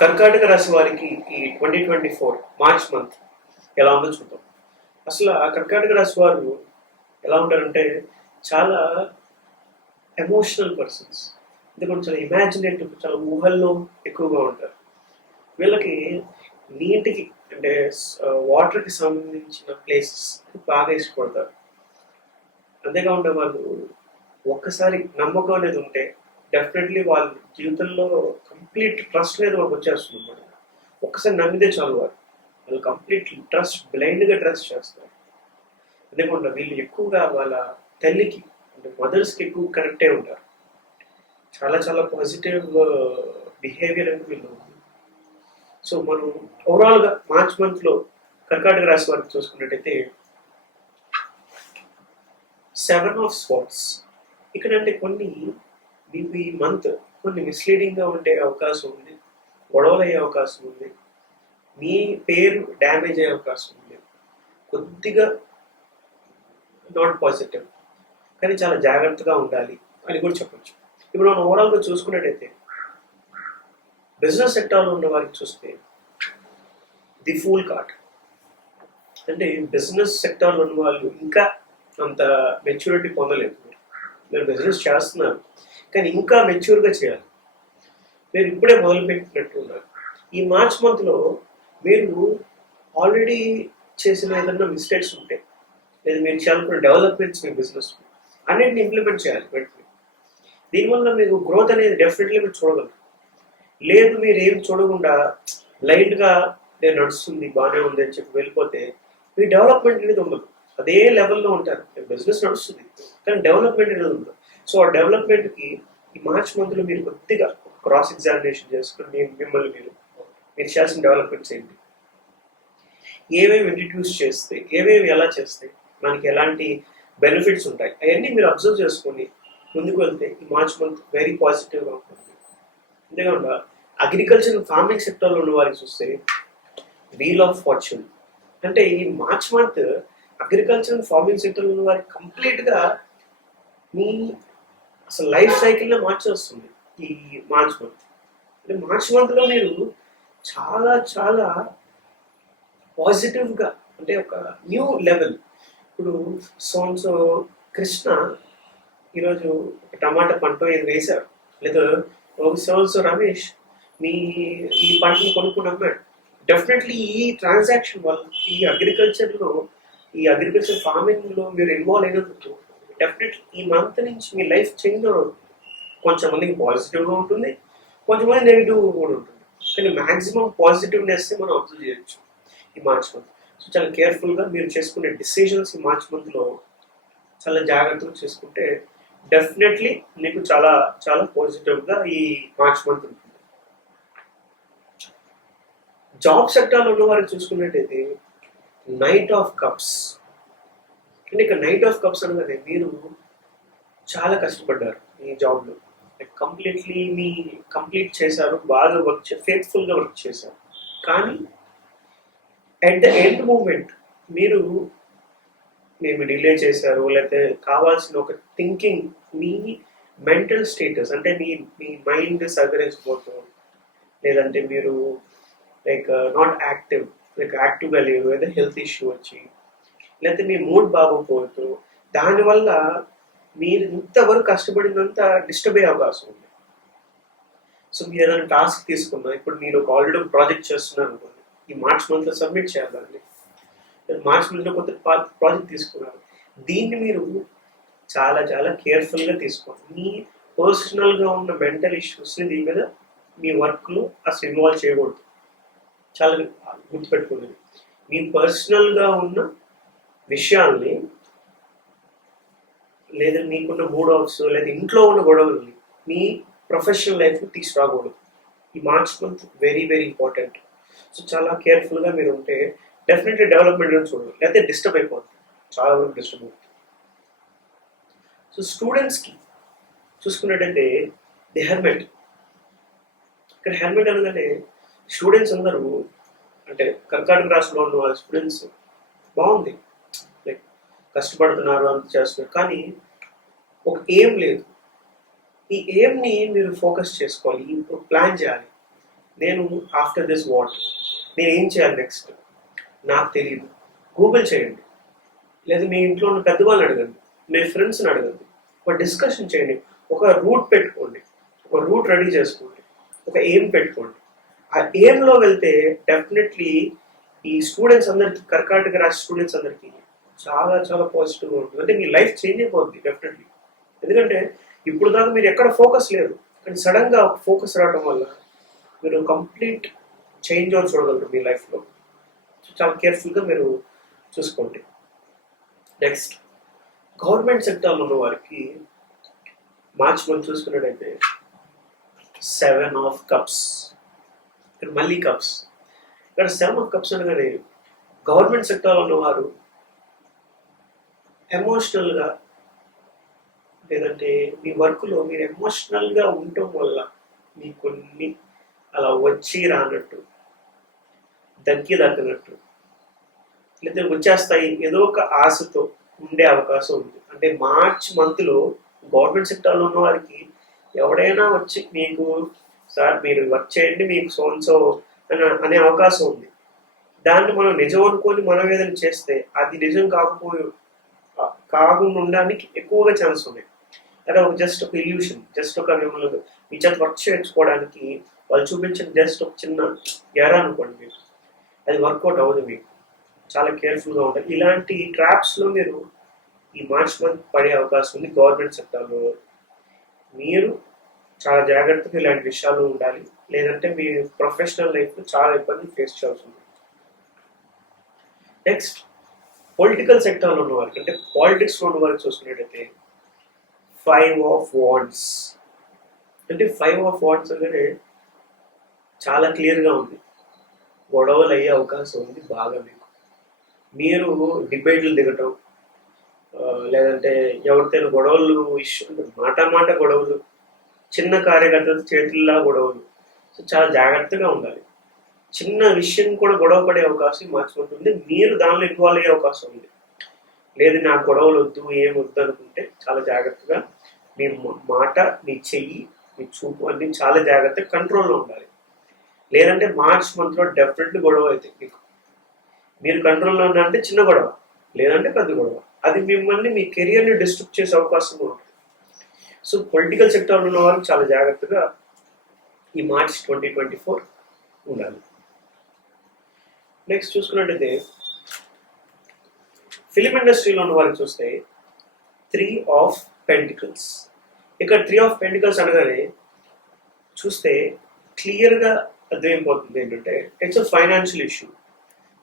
కర్కాటక రాశి వారికి ఈ twenty twenty four March month ఎలా ఉందో చూద్దాం. అసలు ఆ కర్కాటక రాశి వారు ఎలా ఉంటారంటే చాలా ఎమోషనల్ పర్సన్స్ ఎందుకంటే చాలా ఇమాజినేటివ్ చాలా ఊహల్లో ఎక్కువగా ఉంటారు. వీళ్ళకి నీటికి అంటే వాటర్కి సంబంధించిన ప్లేసెస్ బాగా ఇష్టపడతారు. అంతేకాకుండా వాళ్ళు ఒక్కసారి నమ్మకం అనేది ఉంటే డెఫినెట్లీ వాళ్ళ జీవితంలో కంప్లీట్ ట్రస్ట్ అనేది వాళ్ళకి వచ్చేస్తుంది అన్నమాట. ఒక్కసారి నమ్మితే చాలు వారు వాళ్ళు కంప్లీట్ ట్రస్ట్ బ్లైండ్గా ట్రస్ట్ చేస్తారు. అదేకుండా వీళ్ళు ఎక్కువగా వాళ్ళ తల్లికి అంటే మదర్స్కి ఎక్కువ కనెక్టే ఉంటారు. చాలా చాలా పాజిటివ్ బిహేవియర్ uh, అనేది వీళ్ళు సో మనం ఓవరాల్గా మార్చ్ మంత్లో కర్కాటక రాశి వారికి చూసుకున్నట్టయితే సెవెన్ ఆఫ్ స్పాట్స్ ఇక్కడ అంటే కొన్ని మీకు ఈ మంత్ కొన్ని మిస్లీడింగ్గా ఉండే అవకాశం ఉంది గొడవలు అయ్యే అవకాశం ఉంది మీ పేరు డ్యామేజ్ అయ్యే అవకాశం ఉంది. కొద్దిగా నాట్ పాజిటివ్ కానీ చాలా జాగ్రత్తగా ఉండాలి అని కూడా చెప్పొచ్చు. ఇప్పుడు మనం ఓవరాల్గా చూసుకున్నట్టయితే బిజినెస్ సెక్టార్లో ఉన్న వారికి చూస్తే ది ఫూల్ కార్డ్ అంటే బిజినెస్ సెక్టార్లో ఉన్న వాళ్ళు ఇంకా అంత మెచ్యూరిటీ పొందలేదు. మీరు బిజినెస్ చేస్తున్నారు. కానీ ఇంకా మెచ్యూర్గా చేయాలి. మీరు ఇప్పుడే మొదలుపెట్టినట్టు ఉన్నారు. ఈ మార్చ్ మంత్లో మీరు ఆల్రెడీ చేసిన ఏదన్నా మిస్టేక్స్ ఉంటాయి లేదా మీరు చేయాలనుకున్న డెవలప్మెంట్స్ మీ బిజినెస్ అన్నింటిని ఇంప్లిమెంట్ చేయాలి వెంటనే. దీనివల్ల మీకు గ్రోత్ అనేది డెఫినెట్లీ మీరు చూడగలరు. లేదు మీరు ఏం చూడకుండా బ్లైండ్గా నేను నడుస్తుంది బాగానే ఉంది అని చెప్పి వెళ్ళిపోతే మీ డెవలప్మెంట్ అనేది ఉండదు. అదే లెవెల్లో ఉంటారు. బిజినెస్ నడుస్తుంది. కానీ డెవలప్మెంట్ అనేది ఉండదు. సో ఆ డెవలప్మెంట్కి ఈ మార్చ్ మంత్లో మీరు కొద్దిగా క్రాస్ ఎగ్జామినేషన్ చేసుకుని మిమ్మల్ని మీరు మీరు చేయాల్సిన డెవలప్మెంట్స్ ఏంటి? ఏవేవి ఇంట్రడ్యూస్ చేస్తే ఏవేవి ఎలా చేస్తే మనకి ఎలాంటి బెనిఫిట్స్ ఉంటాయి? అవన్నీ మీరు అబ్జర్వ్ చేసుకొని ముందుకు వెళ్తే ఈ మార్చ్ మంత్ వెరీ పాజిటివ్గా ఉంటుంది. అంతేకాకుండా అగ్రికల్చర్ ఫార్మింగ్ సెక్టర్లో ఉన్న వారికి చూస్తే వీల్ ఆఫ్ ఫార్చ్యూన్ అంటే ఈ మార్చ్ మంత్ అగ్రికల్చర్ ఫార్మింగ్ సెక్టర్లో ఉన్న వారికి కంప్లీట్గా మీ అసలు లైఫ్ సైకిల్లో మార్చి వస్తుంది. ఈ మార్చ్ మంత్ అంటే మార్చ్ మంత్లో మీరు చాలా చాలా పాజిటివ్గా అంటే ఒక న్యూ లెవెల్ ఇప్పుడు సోన్సో కృష్ణ ఈరోజు ఒక టమాటా పంట ఏది వేశారు. లేదా ఒక సోన్సో రమేష్ మీ ఈ పంటను కొనుక్కుని అమ్మాడు. డెఫినెట్లీ ఈ ట్రాన్సాక్షన్ వల్ల ఈ అగ్రికల్చర్లో ఈ అగ్రికల్చర్ ఫార్మింగ్లో మీరు ఇన్వాల్వ్ అయినందుకు డెఫినెట్లీ ఈ మంత్ నుంచి మీ లైఫ్ చేంజ్ అవుతుంది కొంచెంమందికి పాజిటివ్గా ఉంటుంది కొంతమంది నెగిటివ్ కూడా ఉంటుంది. కానీ మాక్సిమం పాజిటివ్నెస్ మనం అబ్జర్వ్ చేయొచ్చు ఈ మార్చ్ మంత్ సో చాలా కేర్ఫుల్గా మీరు చేసుకునే డిసిషన్స్ ఈ మార్చ్ మంత్లో చాలా జాగ్రత్తగా చేసుకుంటే డెఫినెట్లీ మీకు చాలా చాలా పాజిటివ్గా ఈ మార్చ్ మంత్ ఉంటుంది. జాబ్ సెక్టార్లో ఉన్న వారిని చూసుకున్నట్టయితే నైట్ ఆఫ్ కప్స్ అంటే ఇక్కడ నైట్ ఆఫ్ కప్స్ అనగానే మీరు చాలా కష్టపడ్డారు ఈ జాబ్లో. కంప్లీట్లీ మీ కంప్లీట్ చేశారు బాగా వర్క్ ఫేత్ఫుల్గా వర్క్ చేశారు. కానీ అట్ ద ఎండ్ మూమెంట్ మీరు మేము డిలే చేశారు లేకపోతే కావాల్సిన ఒక థింకింగ్ మీ మెంటల్ స్టేటస్ అంటే మీ మీ మైండ్ సహకరించకపోతూ లేదంటే మీరు లైక్ నాట్ యాక్టివ్ లైక్ యాక్టివ్గా లేరు లేదా హెల్త్ ఇష్యూ వచ్చి. లేకపోతే మీ మూడ్ బాగోకపోతూ దానివల్ల మీరు ఇంతవరకు కష్టపడినంత డిస్టర్బ్ అయ్యే అవకాశం ఉంది. సో మీరు ఏదైనా టాస్క్ తీసుకున్నా ఇప్పుడు మీరు ఒక ఆల్రెడీ ప్రాజెక్ట్ చేస్తున్నారు అనుకోండి ఈ మార్చ్ మంత్లో సబ్మిట్ చేయాలండి. మార్చ్ మంత్లో కొత్త ప్రాజెక్ట్ తీసుకున్నారు. దీన్ని మీరు చాలా చాలా కేర్ఫుల్గా తీసుకోండి. మీ పర్సనల్గా ఉన్న మెంటల్ ఇష్యూస్ని దీని మీద మీ వర్క్లో అసలు ఇన్వాల్వ్ చేయకూడదు. చాలా గుర్తుపెట్టుకోండి. మీ పర్సనల్గా ఉన్న విషయాల్ని లేదా నీకున్న మూడ్ లేదా ఇంట్లో ఉన్న గొడవల్ని మీ ప్రొఫెషనల్ లైఫ్ తీసుకురాకూడదు. ఈ March month very very important so చాలా కేర్ఫుల్గా మీరు ఉంటే డెఫినెట్లీ డెవలప్మెంట్ అని చూడండి. లేకపోతే డిస్టర్బ్ అయిపోతుంది చాలా వరకు డిస్టర్బ్ అవుతుంది సో స్టూడెంట్స్కి చూసుకున్నట్టయితే ది హెల్మెట్ ఇక్కడ హెల్మెట్ అనగానే స్టూడెంట్స్ అందరూ అంటే కర్కాటక రాష్ట్రంలో ఉన్న వాళ్ళ స్టూడెంట్స్ బాగుంది. కష్టపడుతున్నారు అంత చేస్తున్నారు. కానీ ఒక ఏం లేదు. ఈ ఎయిమ్ని మీరు ఫోకస్ చేసుకోవాలి. ప్లాన్ చేయాలి. నేను ఆఫ్టర్ దిస్ వాట్ నేను ఏం చేయాలి నెక్స్ట్ నాకు తెలియదు గూగుల్ చేయండి. లేదా మీ ఇంట్లో ఉన్న పెద్దవాళ్ళని అడగండి. మీ ఫ్రెండ్స్ని అడగండి. ఒక డిస్కషన్ చేయండి. ఒక రూట్ పెట్టుకోండి. ఒక రూట్ రెడీ చేసుకోండి. ఒక ఎయిమ్ పెట్టుకోండి. ఆ ఎయిమ్లో వెళ్తే డెఫినెట్లీ ఈ స్టూడెంట్స్ అందరికి కర్కాటక రాష్ట్ర స్టూడెంట్స్ అందరికీ చాలా చాలా పాజిటివ్గా ఉంటుంది. అంటే మీ లైఫ్ చేంజ్ అయిపోద్ది డెఫినెట్లీ ఎందుకంటే ఇప్పుడు దాకా మీరు ఎక్కడ ఫోకస్ లేరు కానీ సడన్గా ఫోకస్ రావడం వల్ల మీరు కంప్లీట్ చేంజ్ అవుట్ చూడగలరు మీ లైఫ్లో చాలా కేర్ఫుల్గా మీరు చూసుకోండి. నెక్స్ట్ గవర్నమెంట్ సెక్టార్లో ఉన్న వారికి మార్చి మనం చూసుకున్నట్టయితే సెవెన్ ఆఫ్ కప్స్ ఇక్కడ మళ్ళీ కప్స్ ఇక్కడ సెవెన్ ఆఫ్ కప్స్ అనగానే గవర్నమెంట్ సెక్టార్లో ఉన్నవారు ఎమోషనల్గా లేదంటే మీ వర్క్లో మీరు ఎమోషనల్గా ఉండటం వల్ల మీ కొన్ని అలా వచ్చి రానట్టు దగ్గి తగ్గినట్టు లేదా వచ్చేస్తాయి ఏదో ఒక ఆశతో ఉండే అవకాశం ఉంది. అంటే మార్చ్ మంత్లో గవర్నమెంట్ సెక్టార్లో ఉన్న వారికి ఎవడైనా వచ్చి మీకు సార్ మీరు వర్క్ చేయండి మీకు సోన్సో అని అనే అవకాశం ఉంది. దాన్ని మనం నిజం అనుకొని మనం ఏదైనా చేస్తే అది నిజం కాకపోయి కాకుండా ఉండడానికి ఎక్కువగా ఛాన్స్ ఉన్నాయి. అదే ఒక జస్ట్ ఒక ఇల్యూషన్ జస్ట్ ఒక మిమ్మల్ని మీ చేత వర్క్ చేయించుకోవడానికి వాళ్ళు చూపించిన జస్ట్ ఒక చిన్న ఎరా అనుకోండి. మీరు అది వర్కౌట్ అవ్వదు మీకు. చాలా కేర్ఫుల్గా ఉండాలి. ఇలాంటి ట్రాప్స్లో మీరు ఈ మార్చ్ మంత్ పడే అవకాశం ఉంది గవర్నమెంట్ సెక్టర్లో మీరు చాలా జాగ్రత్తగా ఇలాంటి విషయాలు ఉండాలి. లేదంటే మీ ప్రొఫెషనల్ లైఫ్లో చాలా ఇబ్బంది ఫేస్ చేయాల్సి ఉంది నెక్స్ట్ పొలిటికల్ సెక్టార్లో ఉన్న వారికి అంటే పాలిటిక్స్లో ఉన్న వారికి చూసుకున్నట్టయితే ఫైవ్ ఆఫ్ వాండ్స్ అంటే ఫైవ్ ఆఫ్ వాండ్స్ అంటే చాలా క్లియర్గా ఉంది. గొడవలు అయ్యే అవకాశం ఉంది బాగా మీకు. మీరు డిబేట్లు దిగటం లేదంటే ఎవరితోనూ గొడవలు ఇష్యూ మాట మాట గొడవలు చిన్న కార్యకర్తలు చేతుల్లా గొడవలు సో చాలా జాగ్రత్తగా ఉండాలి. చిన్న విషయం కూడా గొడవ పడే అవకాశం మార్చుకుంటుంది మీరు దానిలో ఇన్వాల్వ్ అయ్యే అవకాశం ఉంది. లేదు నాకు గొడవలు వద్దు ఏం వద్దు అనుకుంటే చాలా జాగ్రత్తగా మీ మాట మీ చెయ్యి మీ చూపు అన్ని చాలా జాగ్రత్తగా కంట్రోల్లో ఉండాలి. లేదంటే మార్చ్ మంత్లో డెఫినెట్లీ గొడవ అవుతాయి మీకు. మీరు కంట్రోల్లో ఉన్నారంటే చిన్న గొడవ లేదంటే పెద్ద గొడవ. అది మిమ్మల్ని మీ కెరియర్ని డిస్టర్బ్ చేసే అవకాశం ఉంటుంది. సో పొలిటికల్ సెక్టర్లో ఉన్న వాళ్ళు చాలా జాగ్రత్తగా ఈ మార్చ్ ట్వంటీ ట్వంటీ ఫోర్ ఉండాలి. నెక్స్ట్ చూసుకున్నట్టయితే ఫిలిం ఇండస్ట్రీలో ఉన్న వారికి చూస్తే త్రీ ఆఫ్ పెంటికల్స్ ఇక్కడ త్రీ ఆఫ్ పెంటికల్స్ అనగానే చూస్తే క్లియర్గా అర్థమైపోతుంది ఏంటంటే ఇట్స్ అ ఫైనాన్షియల్ ఇష్యూ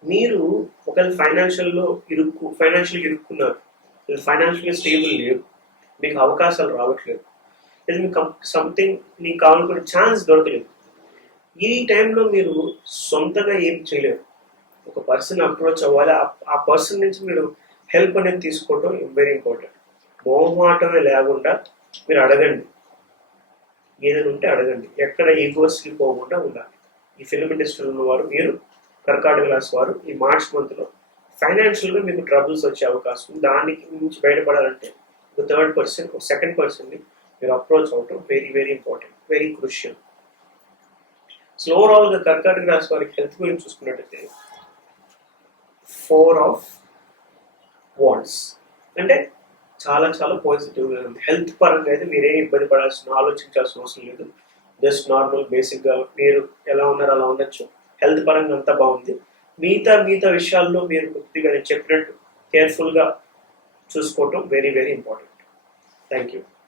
మీరు ఒకవేళ ఫైనాన్షియల్లో ఇరుక్కు ఫైనాన్షియల్ ఇరుక్కున్నారు. ఫైనాన్షియల్గా స్టేబుల్ లేవు మీకు అవకాశాలు రావట్లేదు. ఇది మీకు సంథింగ్ మీకు కావాలనుకునే ఛాన్స్ దొరకలేదు. ఈ టైంలో మీరు సొంతంగా ఏం చేయలేరు. ఒక పర్సన్ అప్రోచ్ అవ్వాలి. ఆ- పర్సన్ నుంచి మీరు హెల్ప్ అనేది తీసుకోవటం వెరీ ఇంపార్టెంట్ మోహమాటమే లేకుండా మీరు అడగండి. ఏదైనా ఉంటే అడగండి. ఎక్కడ ఈగోస్కి పోకుండా ఉండాలి. ఈ ఫిల్మ్ ఇండస్ట్రీలో ఉన్న వారు మీరు కర్కాటక క్లాస్ వారు ఈ మార్చ్ మంత్లో ఫైనాన్షియల్గా మీకు ట్రబుల్స్ వచ్చే అవకాశం ఉంది. దానికి నుంచి బయటపడాలంటే ఒక థర్డ్ పర్సన్ ఒక సెకండ్ పర్సన్ని మీరు అప్రోచ్ అవటం very very important very crucial so ఓవరాల్గా కర్కాటక రాశి వారికి హెల్త్ గురించి చూసుకున్నట్టయితే ఫోర్ ఆఫ్ వాండ్స్ అంటే చాలా చాలా పాజిటివ్గా ఉంది. హెల్త్ పరంగా అయితే మీరేం ఇబ్బంది పడాల్సిన ఆలోచించాల్సిన అవసరం లేదు. జస్ట్ నార్మల్ బేసిక్గా మీరు ఎలా ఉన్నారో అలా ఉండొచ్చు. హెల్త్ పరంగా అంతా బాగుంది. మిగతా మిగతా విషయాల్లో మీరు కొద్దిగా నేను చెప్పినట్టు కేర్ఫుల్గా చూసుకోవటం very very important. Thank you